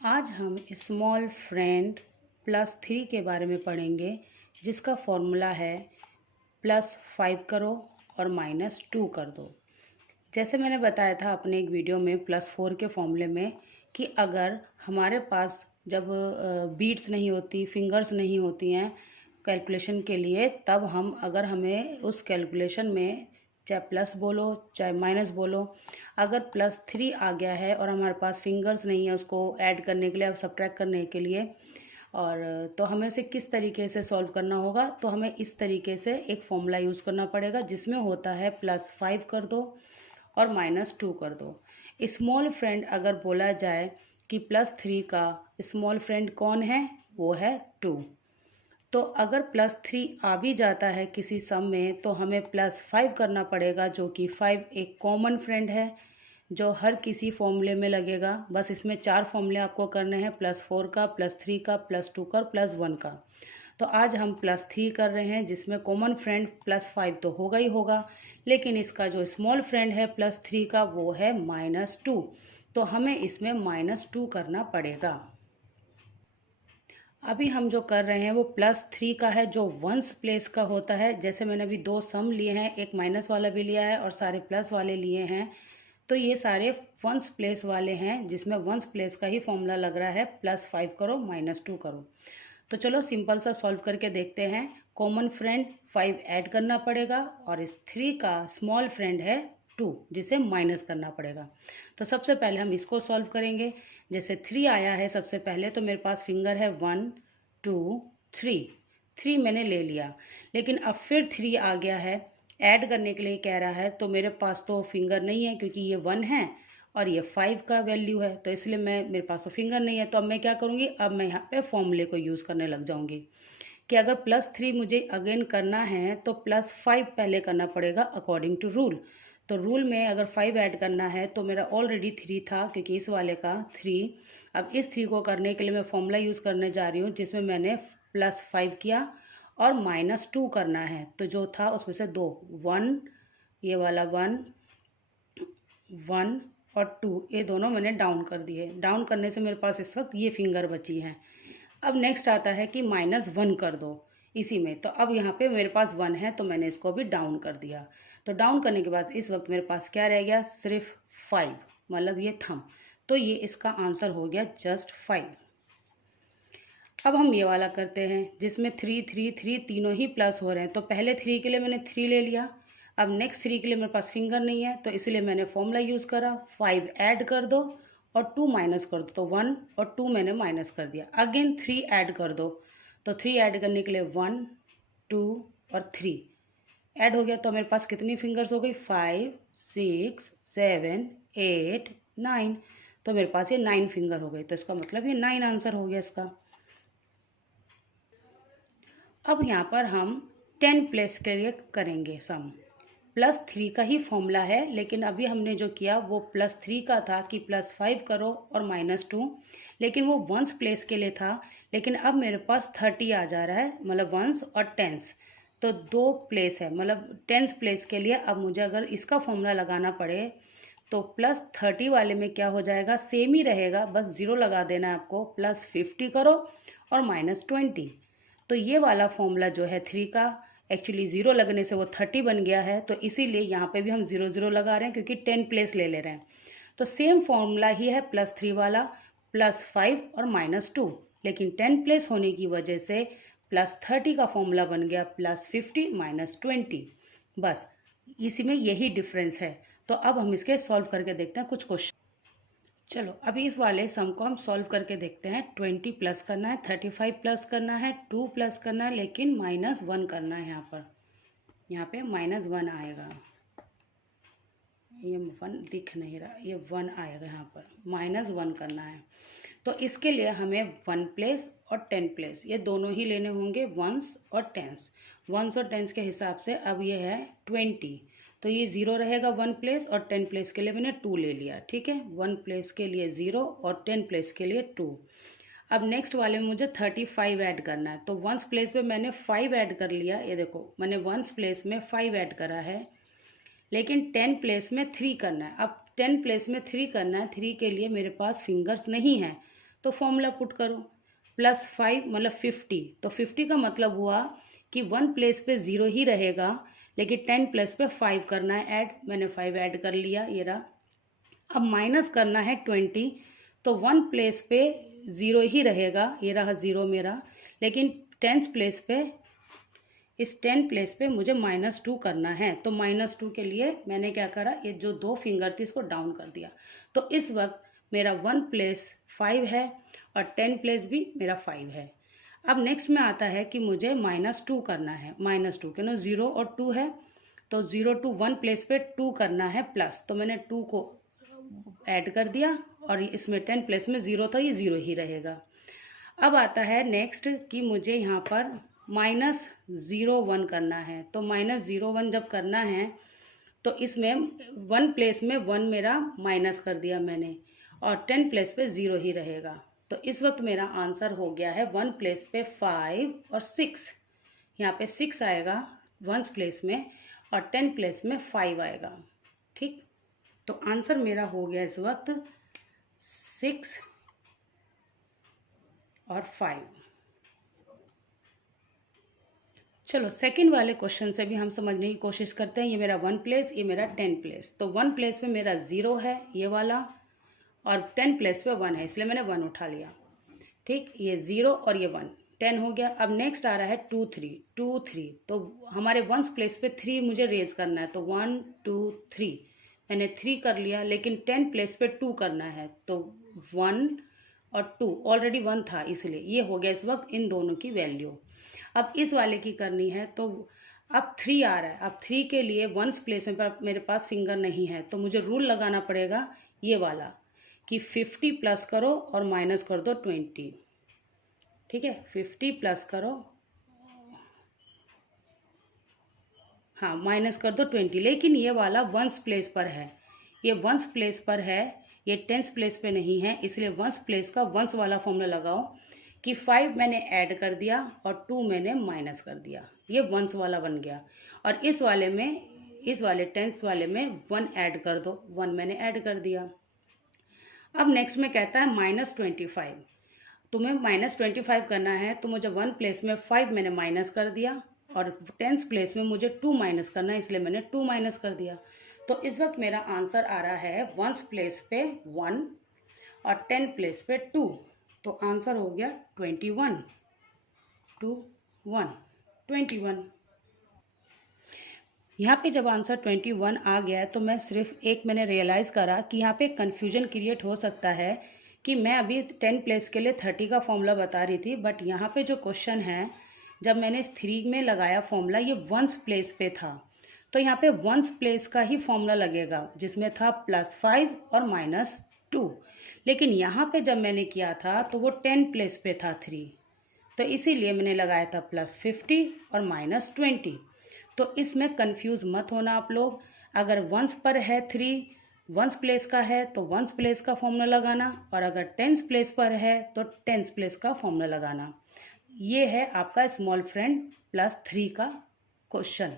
आज हम small friend +3 के बारे में पढ़ेंगे, जिसका फॉर्मूला है +5 करो और -2 कर दो। जैसे मैंने बताया था अपने एक वीडियो में +4 के फॉर्मूले में कि अगर हमारे पास जब बीट्स नहीं होती, फिंगर्स नहीं होती हैं कैलकुलेशन के लिए, तब अगर हमें उस कैलकुलेशन में चाहे प्लस बोलो चाहे माइनस बोलो, अगर +3 आ गया है और हमारे पास फिंगर्स नहीं है उसको ऐड करने के लिए, सब्ट्रैक्ट करने के लिए, और तो हमें उसे किस तरीके से सॉल्व करना होगा, तो हमें इस तरीके से एक फॉर्मूला यूज़ करना पड़ेगा जिसमें होता है +5 कर दो और -2 कर दो। स्मॉल फ्रेंड अगर बोला जाए कि +3 का स्मॉल फ्रेंड कौन है, वो है 2। तो अगर +3 आ भी जाता है किसी सम में तो हमें +5 करना पड़ेगा, जो कि 5 एक कॉमन फ्रेंड है जो हर किसी फॉर्मूले में लगेगा। बस इसमें 4 फॉर्मूले आपको करने हैं, +4 का, +3 का, +2 का और +1 का। तो आज हम +3 कर रहे हैं जिसमें कॉमन फ्रेंड +5 तो होगा ही होगा, लेकिन इसका जो स्मॉल फ्रेंड है +3 का वो है -2। तो हमें इसमें -2 करना पड़ेगा। अभी हम जो कर रहे हैं वो +3 का है जो वंस प्लेस का होता है। जैसे मैंने अभी 2 सम लिए हैं, एक माइनस वाला भी लिया है और सारे प्लस वाले लिए हैं, तो ये सारे वंस प्लेस वाले हैं जिसमें वंस प्लेस का ही फॉर्मूला लग रहा है +5 करो -2 करो। तो चलो सिंपल सा सॉल्व करके देखते हैं। कॉमन फ्रेंड 5 ऐड करना पड़ेगा और इस 3 का स्मॉल फ्रेंड है 2 जिसे माइनस करना पड़ेगा। तो सबसे पहले हम इसको सॉल्व करेंगे। जैसे 3 आया है सबसे पहले, तो मेरे पास फिंगर है 1 2 3। 3 मैंने ले लिया, लेकिन अब फिर 3 आ गया है, ऐड करने के लिए कह रहा है, तो मेरे पास तो फिंगर नहीं है क्योंकि ये 1 है और ये 5 का वैल्यू है, तो इसलिए मेरे पास तो फिंगर नहीं है। तो अब मैं क्या करूँगी, अब मैं यहाँ पे फॉर्मूले को यूज़ करने लग जाऊँगी कि अगर +3 मुझे अगेन करना है तो +5 पहले करना पड़ेगा अकॉर्डिंग टू रूल। तो रूल में अगर 5 ऐड करना है तो मेरा ऑलरेडी 3 था क्योंकि इस वाले का 3। अब इस 3 को करने के लिए मैं फॉर्मूला यूज़ करने जा रही हूँ जिसमें मैंने +5 किया और -2 करना है। तो जो था उसमें से 2 1, ये वाला 1 1 और 2, ये दोनों मैंने डाउन कर दिए। डाउन करने से मेरे पास इस वक्त ये फिंगर बची है। अब नेक्स्ट आता है कि -1 कर दो इसी में। तो अब यहाँ पे मेरे पास 1 है तो मैंने इसको भी डाउन कर दिया। तो डाउन करने के बाद इस वक्त मेरे पास क्या रह गया, सिर्फ 5, मतलब ये थम। तो ये इसका आंसर हो गया जस्ट 5। अब हम ये वाला करते हैं जिसमें 3 3 3 तीनों ही प्लस हो रहे हैं। तो पहले 3 के लिए मैंने 3 ले लिया। अब नेक्स्ट 3 के लिए मेरे पास फिंगर नहीं है तो इसलिए मैंने फॉर्मूला यूज़ करा, 5 ऐड कर दो और 2 माइनस कर दो। तो 1 और 2 मैंने माइनस कर दिया। अगेन 3 ऐड कर दो, तो 3 ऐड करने के लिए 1 2 और 3 ऐड हो गया। तो मेरे पास कितनी फिंगर्स हो गई, 5 6 7 8 9। तो मेरे पास ये 9 फिंगर हो गई। तो इसका मतलब ये 9 आंसर हो गया इसका। अब यहाँ पर हम 10 प्लेस के लिए करेंगे सम। +3 का ही फॉर्मूला है, लेकिन अभी हमने जो किया वो +3 का था कि +5 करो और -2, लेकिन वो वंस प्लेस के लिए था। लेकिन अब मेरे पास 30 आ जा रहा है, मतलब वंस और टेंस, तो 2 प्लेस है, मतलब टेंस प्लेस के लिए अब मुझे अगर इसका फॉर्मूला लगाना पड़े तो +30 वाले में क्या हो जाएगा, सेम ही रहेगा, बस 0 लगा देना है आपको। +50 करो और -20। तो ये वाला फॉर्मूला जो है 3 का, एक्चुअली 0 लगने से वो 30 बन गया है, तो इसीलिए यहाँ पे भी हम 0 0 लगा रहे हैं क्योंकि 10 प्लेस ले ले रहे हैं। तो सेम फॉर्मूला ही है +3 वाला, +5 और -2, लेकिन 10 प्लेस होने की वजह से +30 का फॉर्मूला बन गया +50 -20। बस इसी में यही डिफरेंस है। तो अब हम इसके सॉल्व करके देखते हैं कुछ क्वेश्चन। चलो अभी इस वाले सम को हम सॉल्व करके देखते हैं। 20 प्लस करना है, 35 प्लस करना है, 2 प्लस करना है, लेकिन -1 करना है। यहाँ पे -1 आएगा, ये 1 दिख नहीं रहा, ये 1 आएगा, यहाँ पर -1 करना है। तो इसके लिए हमें 1 प्लेस और 10 प्लेस ये दोनों ही लेने होंगे, वंस और टेंस। वंस और टेंस के हिसाब से अब ये है 20, तो ये 0 रहेगा 1 प्लेस, और 10 प्लेस के लिए मैंने 2 ले लिया। ठीक है, 1 प्लेस के लिए 0 और 10 प्लेस के लिए 2। अब नेक्स्ट वाले में मुझे 35 ऐड करना है, तो वंस प्लेस पे मैंने 5 ऐड कर लिया। ये देखो मैंने वंस प्लेस में 5 ऐड करा है, लेकिन 10 प्लेस में 3 करना है। अब 10 प्लेस में 3 करना है, 3 के लिए मेरे पास फिंगर्स नहीं है, तो फॉर्मूला पुट करो, +5 मतलब 50, तो 50 का मतलब हुआ कि 1 प्लेस पे 0 ही रहेगा, लेकिन 10 प्लेस पे 5 करना है ऐड, मैंने 5 ऐड कर लिया, ये रहा। अब माइनस करना है 20, तो 1 प्लेस पे 0 ही रहेगा, ये रहा 0 मेरा, लेकिन 10 प्लेस पे, इस 10 प्लेस पे मुझे -2 करना है। तो -2 के लिए मैंने क्या करा, ये जो 2 फिंगर थी इसको डाउन कर दिया। तो इस वक्त मेरा 1 प्लेस 5 है और 10 प्लेस भी मेरा 5 है। अब नेक्स्ट में आता है कि मुझे -2 करना है, -2 क्यों, 0 और 2 है, तो 0 to 1 प्लेस पे 2 करना है प्लस, तो मैंने 2 को ऐड कर दिया और इसमें 10 प्लेस में 0 था, ये 0 ही रहेगा। अब आता है नेक्स्ट कि मुझे यहाँ पर -01 करना है, तो -01 जब करना है तो इसमें 1 प्लेस में 1 मेरा माइनस कर दिया मैंने और 10 प्लेस पे 0 ही रहेगा। तो इस वक्त मेरा आंसर हो गया है 1 प्लेस पे 5 और 6, यहाँ पे 6 आएगा 1 प्लेस में और 10 प्लेस में 5 आएगा। ठीक, तो आंसर मेरा हो गया इस वक्त 6 और 5। चलो सेकंड वाले क्वेश्चन से भी हम समझने की कोशिश करते हैं। ये मेरा 1 प्लेस, ये मेरा 10 प्लेस। तो 1 प्लेस में मेरा 0 है ये वाला और 10 प्लेस पे 1 है, इसलिए मैंने 1 उठा लिया। ठीक, ये 0 और ये 1, 10 हो गया। अब नेक्स्ट आ रहा है 2 3, 2 3, तो हमारे 1 प्लेस पे 3 मुझे रेज करना है, तो 1 2 3 मैंने 3 कर लिया, लेकिन 10 प्लेस पे 2 करना है, तो 1 और 2, ऑलरेडी 1 था इसलिए ये हो गया इस वक्त इन दोनों की वैल्यू। अब इस वाले की करनी है, तो अब 3 आ रहा है। अब 3 के लिए 1 प्लेस में मेरे पास फिंगर नहीं है, तो मुझे रूल लगाना पड़ेगा ये वाला कि 50 प्लस करो और माइनस कर दो 20। ठीक है, 50 प्लस करो, हाँ माइनस कर दो 20, लेकिन ये वाला 1 प्लेस पर है, ये 1 प्लेस पर है, ये 10 प्लेस पे नहीं है, इसलिए 1 प्लेस का 1 वाला फॉर्मूला लगाओ कि 5 मैंने ऐड कर दिया और 2 मैंने माइनस कर दिया, ये 1 वाला बन गया। और इस वाले में, इस वाले 10 वाले में 1 ऐड कर दो, 1 मैंने ऐड कर दिया। अब नेक्स्ट में कहता है -25, तुम्हें -25 करना है, तो मुझे 1 प्लेस में 5 मैंने माइनस कर दिया और 10 प्लेस में मुझे 2 माइनस करना है, इसलिए मैंने 2 माइनस कर दिया। तो इस वक्त मेरा आंसर आ रहा है 1 प्लेस पे 1 और 10 प्लेस पे 2, तो आंसर हो गया 21, 2 1 21। यहाँ पे जब आंसर 21 आ गया है, तो मैं सिर्फ एक मैंने रियलाइज़ करा कि यहाँ पे कन्फ्यूजन क्रिएट हो सकता है कि मैं अभी 10 प्लेस के लिए 30 का फॉर्मूला बता रही थी, बट यहाँ पे जो क्वेश्चन है, जब मैंने इस 3 में लगाया फॉर्मूला, ये 1 प्लेस पे था, तो यहाँ पे 1 प्लेस का ही फॉर्मूला लगेगा, जिसमें था +5 और -2। लेकिन यहाँ पे जब मैंने किया था तो वो 10 प्लेस पे था 3, तो इसीलिए मैंने लगाया था +50 और -20। तो इसमें कंफ्यूज मत होना आप लोग। अगर 1 पर है 3, 1 प्लेस का है तो 1 प्लेस का फॉर्मूला लगाना, और अगर 10 प्लेस पर है तो 10 प्लेस का फॉर्मूला लगाना। ये है आपका स्मॉल फ्रेंड +3 का क्वेश्चन।